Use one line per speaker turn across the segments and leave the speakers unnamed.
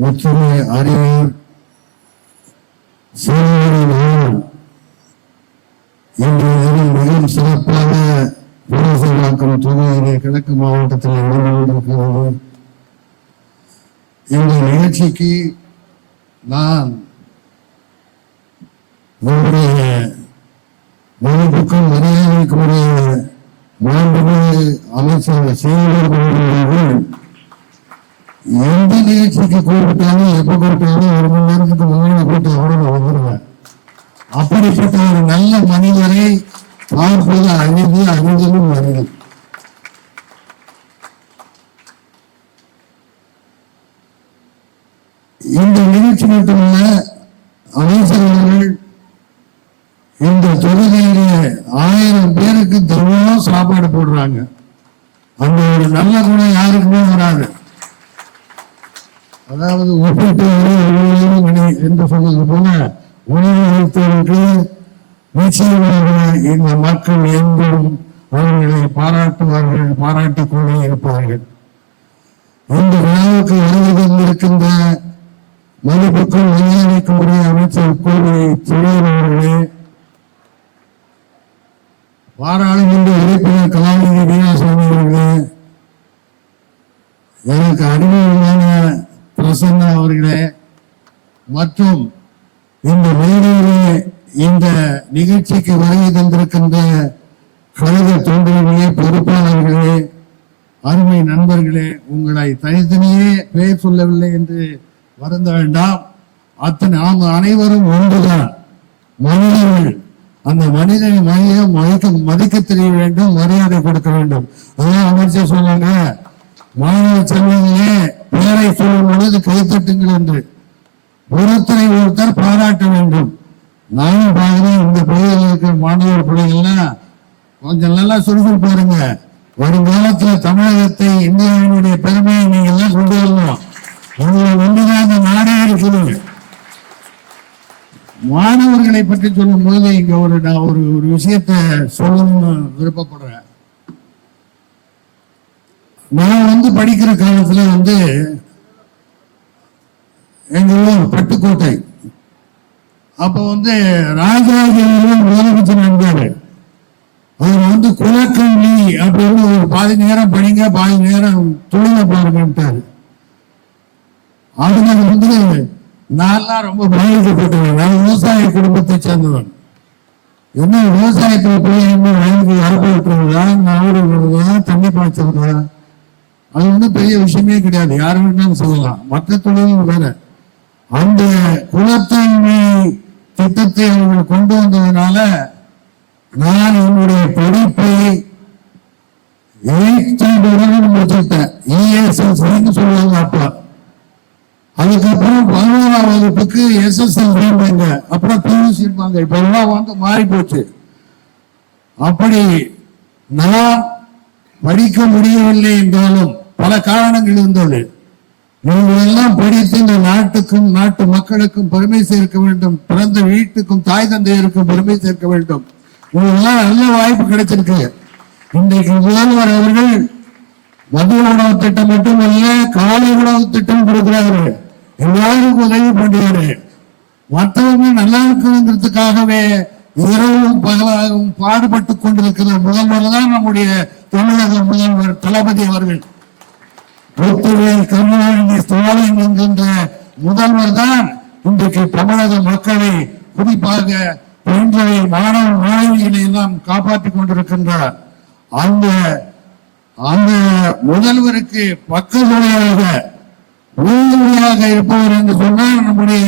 முற்றுமை அறிஞர் சேவை நாள் தினம் மிகவும் சிறப்பாக புரசைவாக்கம் தொகுதியிலே கிழக்கு மாவட்டத்தில் நடந்து கொண்டிருக்கிறது. இந்த நிகழ்ச்சிக்கு நான் நம்முடைய மதிப்புக்கும் மரியாதைக்குரிய மாண்புமிகு அமைச்சர் சேகர் எந்த நிகழ்ச்சிக்கு கூப்பிட்டாலும் எப்ப கூப்பிட்டாலும் ஒரு மணி நேரத்துக்கு முன்னாடி கூப்பிட்டா கூட நான் வந்துடுவேன் அப்படிப்பட்ட ஒரு நல்ல மனிதரை பார்ப்பது அழிவு அறிதலும் அறிவு இந்த நிகழ்ச்சி மட்டுமல்ல அமைச்சர் அவர்கள் இந்த தொகுதியிலே அதாவது ஒப்பிட்டு என்று சொல்வது போல உணவு நிச்சயமாக இந்த மக்கள் எங்கும் அவர்களை பாராட்டுவார்கள் பாராட்டிக் கொண்டே இருப்பார்கள். இந்த விழாவுக்கு வருகை தந்திருக்கின்ற மதிப்புக்கும் மரியாதைக்கும் உரிய அமைச்சர் கோவை செழியன் அவர்களே பாராளுமன்ற உறுப்பினர் கலாநிதி வீராசாமி அவர்களே எனக்கு அறிமுகமான பிரசன்னா அவர்களே மற்றும் இந்த மேடையிலே இந்த நிகழ்ச்சிக்கு வருகை தந்திருக்கின்ற கழக தொண்டர்களே பொறுப்பாளர்களே அருமை நண்பர்களே உங்களை தனித்தனியே பெயர் சொல்லவில்லை என்று வருந்த வேண்டாம். அத்தனை நாம் அனைவரும் ஒன்றுதான். மனிதர்கள் அந்த மனிதனை மனித மதிக்க மதிக்க தெரிய வேண்டும் மரியாதை கொடுக்க வேண்டும். அதான் அமைச்சர் சொன்னாங்க மாணவ செல்வங்களே பெயரை சொல்லும் பொழுது கைத்தட்டுங்கள் என்று. ஒருத்தரை ஒருத்தர் பாராட்ட வேண்டும். நானும் பார்க்கிறேன் இந்த பகுதியில் இருக்கிற மாணவர் பிள்ளைகள்லாம் கொஞ்சம் நல்லா சுறுசுறுப்பு பாருங்க வருங்காலத்துல தமிழகத்தை இந்தியாவினுடைய பெருமையை நீங்க எல்லாம் கொண்டு வரணும் உங்களை ஒன்றுதான் அந்த நாடே இருக்கிறது மாணவர்களை பற்றி சொல்லும் பொழுது இங்க ஒரு நான் ஒரு ஒரு விஷயத்தை சொல்லணும்னு விருப்பப்படுறேன். நான் வந்து படிக்கிற காலத்துல வந்து பட்டுக்கோட்டை. அப்ப வந்து ராஜராஜன் முதலமைச்சர் இருந்தாரு அவர் வந்து குலக்கல்வி அப்படின்னு ஒரு பாதி நேரம் படிங்க பாதி நேரம் தொழில பாருங்கன்ட்டாரு. அதுல வந்து நான்லாம் ரொம்ப பாதிக்கப்பட்டவன். நான் விவசாய குடும்பத்தை சேர்ந்தவன். என்ன விவசாயத்தில் போய் என்ன வயலுக்கு வரப்பு விட்டுறதா விடுறதா தண்ணி பாய்ச்சறதா அது வந்து பெரிய விஷயமே கிடையாது. யாரு வேணாலும் சொல்லலாம் மற்ற தொழிலும் வேற. அந்த குலத்தன்மை திட்டத்தை அவர்கள் கொண்டு வந்ததுனால நான் என்னுடைய படிப்பை எயிட் ஸ்டாண்டர்ட் முடிச்சுட்டேன். இஎஸ்எஸ்ன்னு சொல்லுவாங்க அப்பா. அதுக்கப்புறம் பதினோராம் வகுப்புக்கு எஸ்எஸ்எல் இருப்பாங்க அப்புறம் பியூசி இருப்பாங்க இப்ப எல்லாம் வந்து மாறி போச்சு அப்படி நான் படிக்க முடியவில்லை என்றாலும் பல காரணங்கள் இருந்தது. நீங்கள் எல்லாம் படித்து இந்த நாட்டுக்கும் நாட்டு மக்களுக்கும் பெருமை சேர்க்க வேண்டும். பிறந்த வீட்டுக்கும் தாய் தந்தையருக்கும் பெருமை சேர்க்க வேண்டும். உங்களெல்லாம் நல்ல வாய்ப்பு கிடைச்சிருக்கு. இன்றைக்கு முதல்வர் அவர்கள் மதிய உணவு திட்டம் மட்டுமல்ல காலை உணவு திட்டம் கொடுக்கிறார்கள் எல்லாருக்கும் உதவி பண்றாரு. மற்றவங்க நல்லா இருக்குங்கிறதுக்காகவே இரவும் பகலாகவும் பாடுபட்டு கொண்டிருக்கிற முதல்வர் தான் நம்முடைய தமிழக முதல்வர் தளபதி அவர்கள். புத்துவேல் ஸ்டாலின் என்கின்ற முதல்வர் தான் இன்றைக்கு தமிழக மக்களை குறிப்பாக பெண்களை மாணவ மாணவிகளை எல்லாம் காப்பாற்றிக் கொண்டிருக்கின்றார் அந்த அந்த முதல்வருக்கு பக்கத்துணையாக உறுதுணையாக இருப்பவர் என்று சொன்னால் நம்முடைய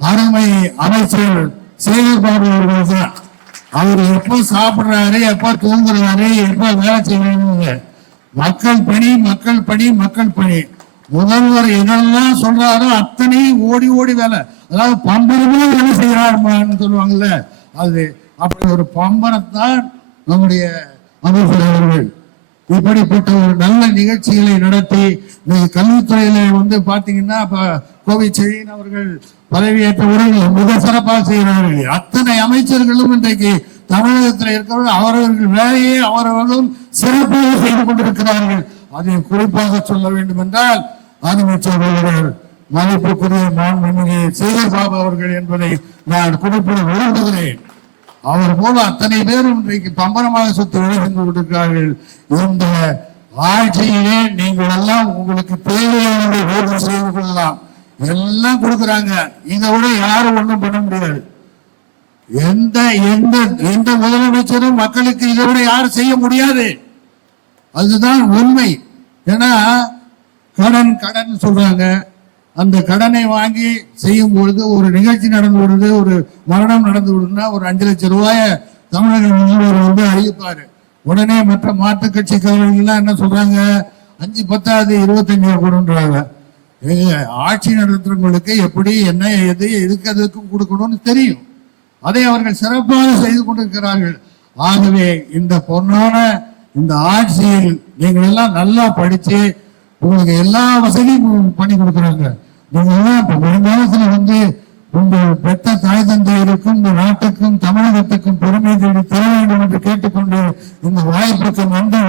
அருமை அமைச்சர் சேகர் பாபு அவர்கள் தான். அவர் எப்போ சாப்பிடுறாரு எப்ப தூங்குறாரு எப்ப வேலை செய்யறாரு மக்கள் பணி மக்கள் பணி மக்கள் பணி. முதல்வர் எதெல்லாம் சொல்றாரோ அத்தனையும் ஓடி ஓடி வேலை. அதாவது பம்பரமே வேலை செய்யறாருமான்னு சொல்லுவாங்கல்ல. அது அப்படி ஒரு பம்பரத்தான் நம்முடைய அமைச்சர் அவர்கள் இப்படிப்பட்ட ஒரு நல்ல நிகழ்ச்சிகளை நடத்தி கல்வித்துறையில வந்து பாத்தீங்கன்னா கோவை செழியன் அவர்கள் பதவியேற்றவுடன் மிக சிறப்பாக செய்கிறார்கள். அத்தனை அமைச்சர்களும் இன்றைக்கு தமிழகத்தில் இருக்கிறவர்கள் அவரவர்கள் வேலையை அவரவர்களும் சிறப்பாக செய்து கொண்டிருக்கிறார்கள். அதை குறிப்பாக சொல்ல வேண்டும் என்றால் அமைச்சர் மதிப்புக்குரிய மாண்புமிகு சேகர் பாபு அவர்கள் என்பதை நான் குறிப்பிட விரும்புகிறேன் அவர் போல அத்தனை பேரும் இன்றைக்கு பம்பரமாக சுத்தி விளைந்து கொண்டிருக்கிறார்கள். இந்த ஆட்சியிலே நீங்கள் எல்லாம் உங்களுக்கு தேவையானதை ஓட்டு செய்து கொள்ளலாம். எல்லாம் கொடுக்குறாங்க. இதை விட யாரும் ஒன்றும் பண்ண முடியாது. எந்த எந்த எந்த முதலமைச்சரும் மக்களுக்கு இதை விட யாரும் செய்ய முடியாது. அதுதான் உண்மை. ஏன்னா கடன் சொல்றாங்க. அந்த கடனை வாங்கி செய்யும் பொழுது ஒரு நிகழ்ச்சி நடந்து விடுது ஒரு மரணம் நடந்து விடுதுன்னா ஒரு அஞ்சு லட்சம் ரூபாய தமிழக முதல்வர் வந்து அறிவிப்பாரு. உடனே மற்ற மாற்றுக் கட்சிக்காரர்கள் என்ன சொல்றாங்க? அஞ்சு பத்தாவது இருபத்தஞ்சு கொடுன்றாங்க. ஆட்சி நடத்துறவங்களுக்கு எப்படி என்ன எது எதுக்கு எதுக்கும் கொடுக்கணும்னு தெரியும். அதை அவர்கள் சிறப்பாக செய்து கொண்டிருக்கிறார்கள். ஆகவே இந்த பொன்னான இந்த ஆட்சியில் நீங்கள் எல்லாம் நல்லா படிச்சு உங்களுக்கு எல்லா வசதியும் பண்ணி கொடுக்குறாங்க. நீங்கள்லாம் இப்போ வருங்காலத்தில் வந்து உங்கள் பெத்த தாய் தந்தையருக்கும் இந்த நாட்டுக்கும் தமிழகத்துக்கும் பெருமை தேடி தர வேண்டும் என்று கேட்டுக்கொண்டு இந்த வாய்ப்புக்கு நன்றி